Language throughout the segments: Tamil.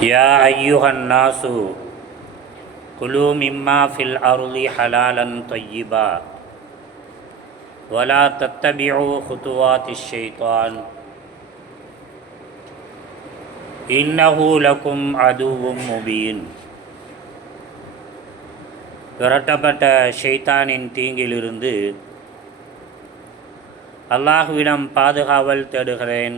يا أيها الناس كلوا مما في الأرض حلالا طيبا ولا تتبعوا خطوات الشيطان إنه لكم عدو مبين. விரட்டப்பட்ட ஷைத்தானின் தீங்கிலிருந்து அல்லாஹ்விடம் பாதுகாவல் தேடுகிறேன்.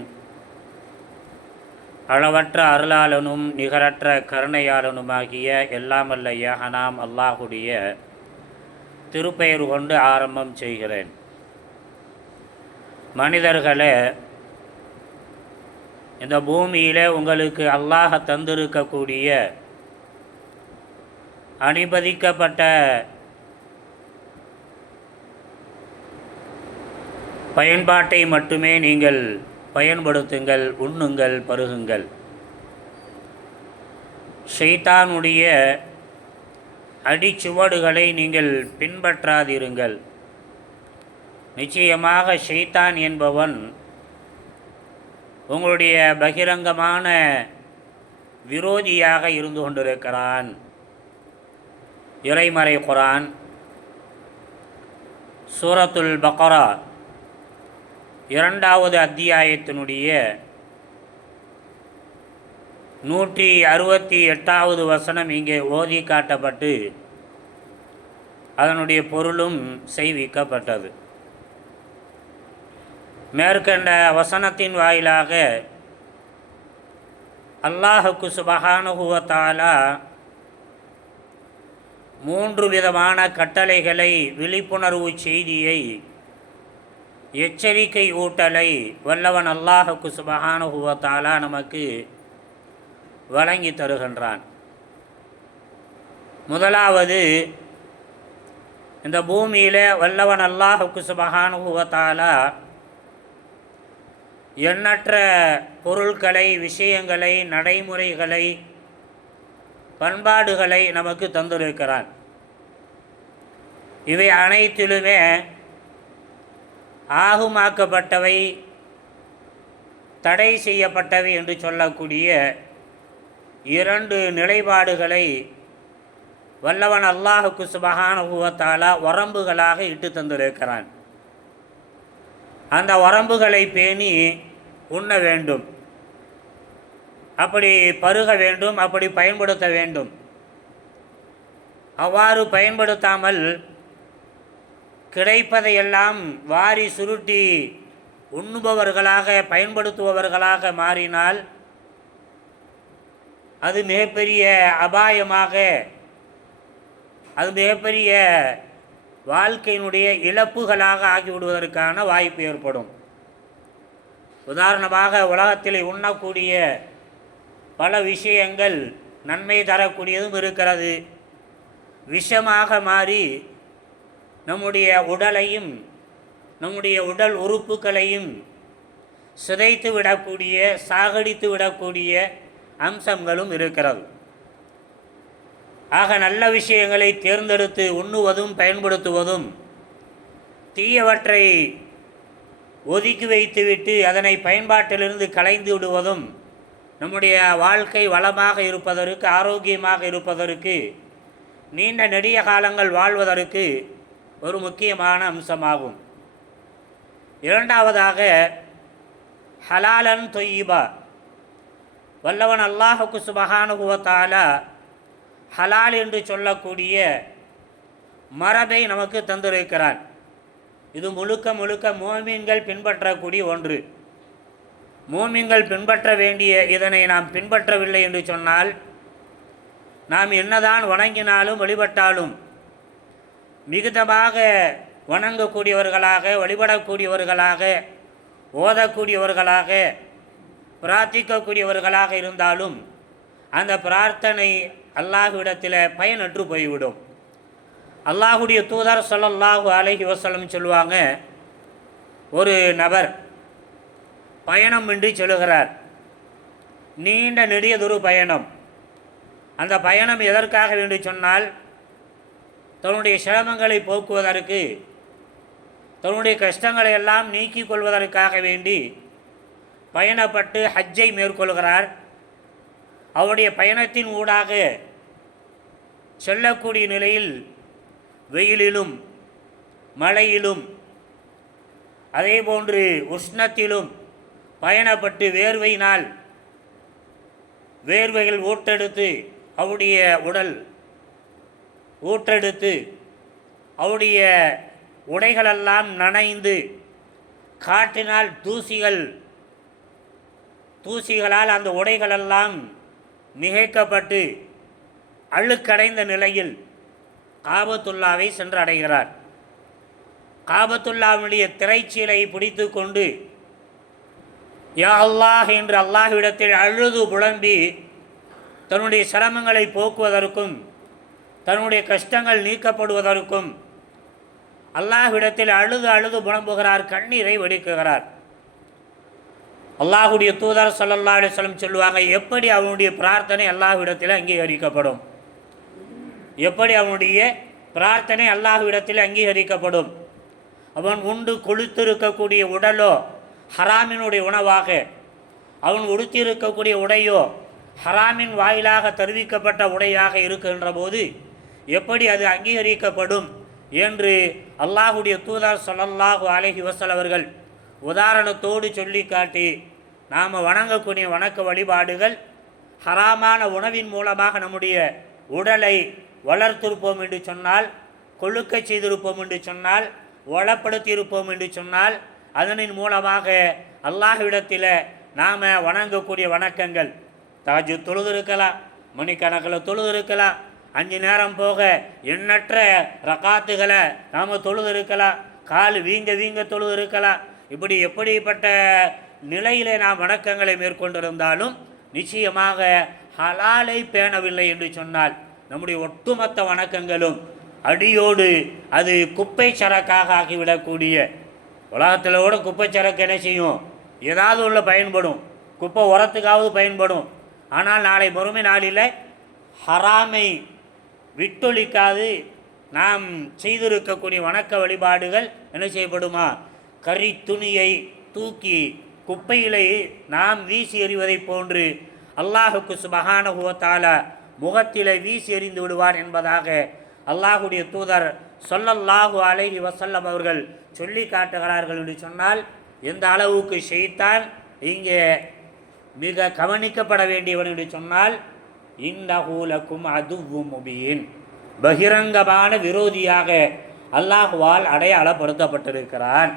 அளவற்ற அருளாளனும் நிகரற்ற கருணையாளனுமாகிய எல்லாமல்ல யஹனாம் அல்லாஹுடைய திருப்பெயர் கொண்டு ஆரம்பம் செய்கிறேன். மனிதர்களே, இந்த பூமியிலே உங்களுக்கு அல்லாஹ் தந்திருக்கக்கூடிய அனுமதிக்கப்பட்ட பயன்பாட்டை மட்டுமே நீங்கள் பயன்படுத்துங்கள், உண்ணுங்கள், பருகுங்கள். ஷைத்தானுடைய அடிச்சுவடுகளை நீங்கள் பின்பற்றாதிருங்கள். நிச்சயமாக ஷைத்தான் என்பவன் உங்களுடைய பகிரங்கமான விரோதியாக இருந்து கொண்டிருக்கிறான். இறைமறை குர்ஆன் சூரத்துல் பக்ரா 2வது அத்தியாயத்தினுடைய 168வது வசனம் இங்கே ஓதி காட்டப்பட்டு அதனுடைய பொருளும் செய்விக்கப்பட்டது. மேற்கண்ட வசனத்தின் வாயிலாக அல்லாஹுக்கு சுப்ஹானஹு வ தஆலா 3 விதமான கட்டளைகளை, விழிப்புணர்வு செய்தியை, எச்சரிக்கை ஊட்டலை வல்லவன் அல்லாஹுக்கு சுப்ஹானஹு வ தஆலா நமக்கு வழங்கி தருகின்றான். முதலாவது, இந்த பூமியில் வல்லவன் அல்லாஹுக்கு சுப்ஹானஹு வ தஆலா எண்ணற்ற பொருட்களை, விஷயங்களை, நடைமுறைகளை, பண்பாடுகளை நமக்கு தந்திருக்கிறான். இவை அனைத்திலுமே ஆகுமாக்கப்பட்டவை, தடை செய்யப்பட்டவை என்று சொல்லக்கூடிய 2 நிலைப்பாடுகளை வல்லவன் அல்லாஹுக்கு சுப்ஹானஹு வ தஆலா வரம்புகளாக இட்டு தந்திருக்கிறான். அந்த வரம்புகளை பேணி உண்ண வேண்டும், அப்படி பருக வேண்டும், அப்படி பயன்படுத்த வேண்டும். அவ்வாறு பயன்படுத்தாமல் கிடைப்பதையெல்லாம் வாரி சுருட்டி உண்ணுபவர்களாக, பயன்படுத்துபவர்களாக மாறினால் அது மிகப்பெரிய அபாயமாக, அது மிகப்பெரிய வாழ்க்கையினுடைய இழப்புகளாக ஆகிவிடுவதற்கான வாய்ப்பு ஏற்படும். உதாரணமாக, உலகத்தில் உண்ணக்கூடிய பல விஷயங்கள் நன்மை தரக்கூடியதும் இருக்கிறது. விஷமாக மாறி நம்முடைய உடலையும் நம்முடைய உடல் உறுப்புகளையும் சிதைத்து விடக்கூடிய, சாகடித்து விடக்கூடிய அம்சங்களும் இருக்கிறது. ஆக நல்ல விஷயங்களை தேர்ந்தெடுத்து உண்ணுவதும் பயன்படுத்துவதும், தீயவற்றை ஒதுக்கி வைத்துவிட்டு அதனை பயன்பாட்டிலிருந்து களைந்து விடுவதும் நம்முடைய வாழ்க்கை வளமாக இருப்பதற்கு, ஆரோக்கியமாக இருப்பதற்கு, நீண்ட நெடிய காலங்கள் வாழ்வதற்கு ஒரு முக்கியமான அம்சமாகும். இரண்டாவதாக, ஹலாலன் தொய்யிபா, வல்லவன் அல்லாஹுக்கு சுப்ஹானஹு வ தஆலா ஹலால் என்று சொல்லக்கூடிய மரபை நமக்கு தந்திருக்கிறான். இது முழுக்க முழுக்க மோமீன்கள் பின்பற்றக்கூடிய ஒன்று. மோமீன்கள் பின்பற்ற வேண்டிய இதனை நாம் பின்பற்றவில்லை என்று சொன்னால், நாம் என்னதான் வணங்கினாலும் வழிபட்டாலும் மிகுதமாக வணங்கக்கூடியவர்களாக, வழிபடக்கூடியவர்களாக, ஓதக்கூடியவர்களாக, பிரார்த்திக்கக்கூடியவர்களாக இருந்தாலும் அந்த பிரார்த்தனை அல்லாஹ்விடத்தில் பயனற்று போய்விடும். அல்லாஹுடைய தூதர் ஸல்லல்லாஹு அலைஹி வஸல்லம் சொல்லுவாங்க, ஒரு நபர் பயணம் என்று சொல்லுகிறார். நீண்ட நெடியதொரு பயணம். அந்த பயணம் எதற்காக என்று சொன்னால், தன்னுடைய சிரமங்களை போக்குவதற்கு, தன்னுடைய கஷ்டங்களை எல்லாம் நீக்கிக் கொள்வதற்காக வேண்டி பயணப்பட்டு ஹஜ்ஜை மேற்கொள்கிறார். அவருடைய பயணத்தின் ஊடாக செல்லக்கூடிய நிலையில் வெயிலிலும் மழையிலும் அதேபோன்று உஷ்ணத்திலும் பயணப்பட்டு வேர்வைகள் ஊற்றெடுத்து அவருடைய உடல் ஊற்றெடுத்து அவருடைய உடைகளெல்லாம் நனைந்து காற்றினால் தூசிகளால் அந்த உடைகளெல்லாம் மிகைக்கப்பட்டு அழுக்கடைந்த நிலையில் காபத்துல்லாவை சென்று அடைகிறார். காபத்துல்லாவுடைய திரைச்சீலை பிடித்து கொண்டு யா அல்லாஹ் என்று அல்லாஹ்விடத்தில் அழுது புலம்பி தன்னுடைய சிரமங்களை போக்குவதற்கும் தன்னுடைய கஷ்டங்கள் நீக்கப்படுவதற்கும் அல்லாஹ்விடத்தில் அழுது புலம்புகிறார், கண்ணீரை வடிக்குகிறார். அல்லாஹுடைய தூதர் ஸல்லல்லாஹு அலைஹி வஸல்லம் சொல்லுவாங்க, எப்படி அவனுடைய பிரார்த்தனை அல்லாஹ்விடத்தில் அங்கீகரிக்கப்படும்? எப்படி அவனுடைய பிரார்த்தனை அல்லாஹ்விடத்தில் அங்கீகரிக்கப்படும்? அவன் உண்டு கொளுத்திருக்கக்கூடிய உடலோ ஹராமினுடைய உணவாக, அவன் உடுத்தியிருக்கக்கூடிய உடையோ ஹராமின் வாயிலாக தருவிக்கப்பட்ட உடையாக இருக்கின்ற போது எப்படி அது அங்கீகரிக்கப்படும் என்று அல்லாஹுடைய தூதர் ஸல்லல்லாஹு அலைஹி வஸல்லம் அவர்கள் உதாரணத்தோடு சொல்லி காட்டி, நாம் வணங்கக்கூடிய வணக்க வழிபாடுகள் ஹராமான உணவின் மூலமாக நம்முடைய உடலை வளர்த்திருப்போம் என்று சொன்னால், கொழுக்க செய்திருப்போம் என்று சொன்னால், வளப்படுத்தியிருப்போம் என்று சொன்னால், அதனின் மூலமாக அல்லாஹ்விடத்தில் நாம் வணங்கக்கூடிய வணக்கங்கள் தாஜு தொழுது இருக்கலாம், மணிக்கணக்கில் தொழுது இருக்கலாம், 5 நேரம் போக எண்ணற்ற ரகாத்துகளை நாம் தொழுது இருக்கலாம், கால் வீங்க தொழுது இருக்கலாம். இப்படி எப்படிப்பட்ட நிலையிலே நாம் வணக்கங்களை மேற்கொண்டிருந்தாலும் நிச்சயமாக ஹலாலை பேணவில்லை என்று சொன்னால் நம்முடைய ஒட்டுமொத்த வணக்கங்களும் அடியோடு அது குப்பை சரக்காக ஆகிவிடக்கூடிய, உலகத்தில் கூட குப்பை சரக்கு என்ன செய்யும்? ஏதாவது உள்ள பயன்படும், குப்பை உரத்துக்காவது பயன்படும். ஆனால் நாளை மறுமை நாளில் ஹராமை விட்டொழிக்காது நாம் செய்திருக்கக்கூடிய வணக்க வழிபாடுகள் என்ன செய்யப்படுமா? கரி துணியை தூக்கி குப்பையிலே நாம் வீசி எறிவதை போன்று அல்லாஹுக்கு சுப்ஹானஹு வ தஆலா முகத்திலே வீசி எறிந்து விடுவார் என்பதாக அல்லாஹுடைய தூதர் ஸல்லல்லாஹு அலைஹி வஸல்லம் அவர்கள் சொல்லி காட்டுகிறார்கள் என்று சொன்னால், எந்த அளவுக்கு ஷைத்தான் இங்கே மிக கவனிக்கப்பட வேண்டியவன் என்று சொன்னால், இன்னஹு லகும் அதுவ்வும் முபீன், பகிரங்கமான விரோதியாக அல்லாஹுவால் அடையாளப்படுத்தப்பட்டிருக்கிறான்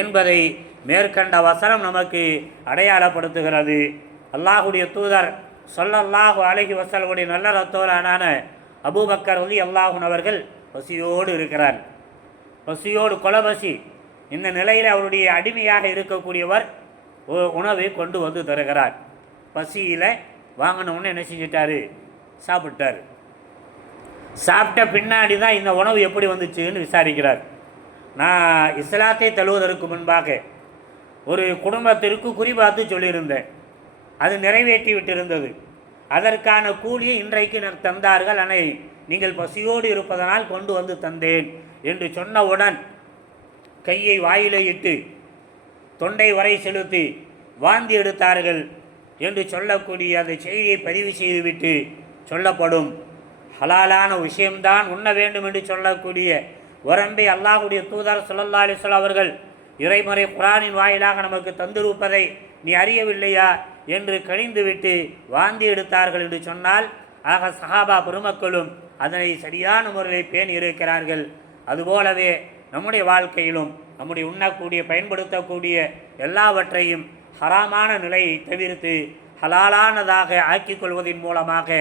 என்பதை மேற்கண்ட வசனம் நமக்கு அடையாளப்படுத்துகிறது. அல்லாஹுடைய தூதர் ஸல்லல்லாஹு அலைஹி வஸல்லமுடைய நல்ல ரத்தோரான அபூபக்கர் ரலியல்லாஹு அன்ஹு அவர்கள் பசியோடு இருக்கிறார். பசியோடு கொலபசி. இந்த நிலையில் அவருடைய அடிமையாக இருக்கக்கூடியவர் உணவை கொண்டு வந்து தருகிறார். பசியில் வாங்கினவுடனே என்ன செஞ்சிட்டாரு? சாப்பிட்டார். சாப்பிட்ட பின்னாடி தான் இந்த உணவு எப்படி வந்துச்சுன்னு விசாரிக்கிறார். நான் இஸ்லாத்தை தழுவதற்கு முன்பாக ஒரு குடும்பத்திற்கு குறிபார்த்து சொல்லியிருந்தேன், அது நிறைவேற்றி விட்டிருந்தது. அதற்கான கூலியை இன்றைக்கு தந்தார்கள், ஆனால் நீங்கள் பசியோடு இருப்பதனால் கொண்டு வந்து தந்தேன் என்று சொன்னவுடன் கையை வாயிலே இட்டு தொண்டை வரை செலுத்தி வாந்தி எடுத்தார்கள் என்று சொல்லக்கூடிய அந்த செய்தியை பதிவு செய்துவிட்டு சொல்லப்படும், ஹலாலான விஷயம்தான் உண்ண வேண்டும் என்று சொல்லக்கூடிய வரம்பை அல்லாஹுடைய தூதர் ஸல்லல்லாஹு அலைஹி வஸல்லம் அவர்கள் இறைமறை குர்ஆனின் வாயிலாக நமக்கு தந்திருப்பதை நீ அறியவில்லையா என்று கணிந்துவிட்டு வாந்தி எடுத்தார்கள் என்று சொன்னால், ஆக சஹாபா பெருமக்களும் அதனை சரியான முறையில் பேணி இருக்கிறார்கள். அதுபோலவே நம்முடைய வாழ்க்கையிலும் நம்முடைய உண்ணக்கூடிய பயன்படுத்தக்கூடிய எல்லாவற்றையும் ஹராமான நிலையை தவிர்த்து ஹலாலானதாக ஆக்கிக் கொள்வதன் மூலமாக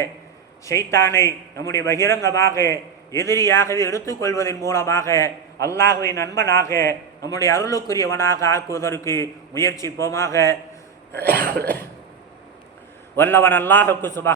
ஷைத்தானை நம்முடைய பகிரங்கமாக எதிரியாகவே எடுத்துக்கொள்வதன் மூலமாக அல்லாஹ்வை நண்பனாக நம்முடைய அருளுக்குரியவனாக ஆக்குவதற்கு முயற்சிப்போமாக. வல்லவன் அல்லாஹுக்கு